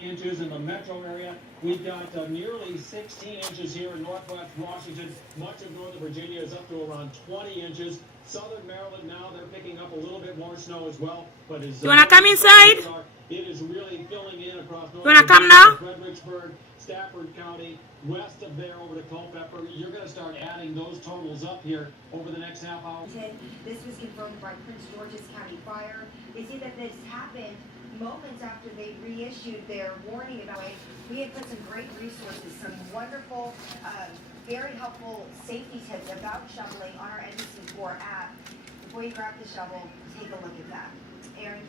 inches in the metro area. We've got nearly 16 inches here in northwest Washington. Much of northern Virginia is up to around 20 inches. Southern Maryland now, they're picking up a little bit more snow as well. But as you want to come inside? it is really filling in across You want to come now? Fredericksburg, Stafford County, west of there over to Culpeper. You're going to start adding those totals up here over the next half hour. This was confirmed by Prince George's County Fire. They say that this happened moments after they reissued their warning about it. We have put some great resources, some wonderful, very helpful safety tips about shoveling on our NBC4 app. Before you grab the shovel, take a look at that. Aaron,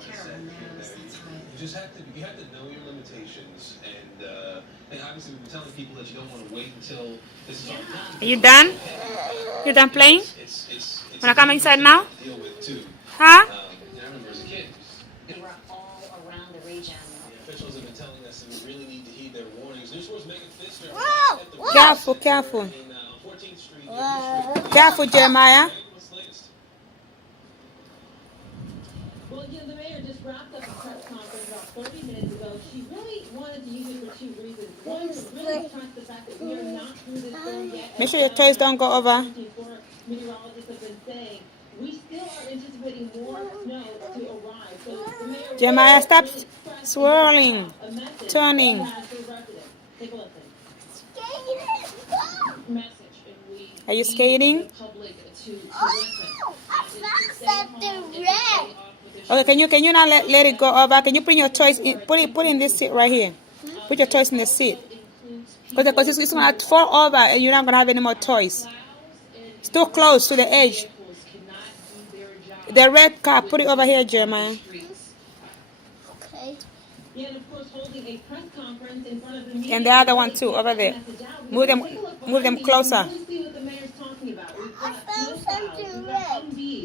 terrible news. That's right. You have to know your limitations, and obviously we've been telling people that you don't want to wait until this is all done. Are you done? You done playing? It's Wanna come inside now? Deal with too. Huh? I remember as a kid. They were all around the region. The officials have been telling us that we really need to heed their warnings. News Force Megan Fisher Careful, careful. in 14th Street. Careful, Jeremiah. What's the latest? Well, the mayor just wrapped up a press conference about 30 minutes ago. She really wanted to use it for two reasons. One, to really stress the fact that we are not through this storm yet. Make sure your toys don't go over. Meteorologists have been saying we still are anticipating more snow to arrive. So the mayor Jeremiah, stop really expressed swirling, a message turning. that has for residents. Take a listen. Message, and we Are you need skating? the public to listen. And it's to stay home, it's to stay off with the Okay, can you not let it go over? Can you bring your toys in? Put in this seat right here. Put your toys in the seat. Because it's gonna fall over and you're not gonna have any more toys. It's too close to the edge. The red car, put it over here, Jeremiah. Okay. Yeah, and of course, holding a press conference in front of the media. And the other one too, over there. Move them closer.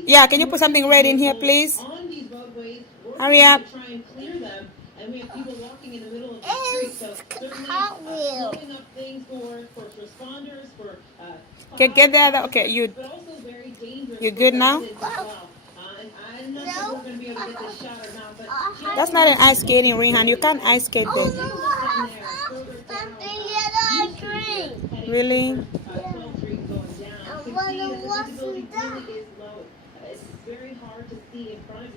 Yeah, can you put something red in here, please? Hurry up. And we have people walking in the middle of the street, so certainly blowing up things for first responders, for Okay, get the other. Okay, but also very dangerous. you good now? And I'm not sure if we're going to be able to get this shot or not, but That's not an ice skating ring, hon. You can't ice skate there. Really? I want to watch them down. It's very hard to see in front of you.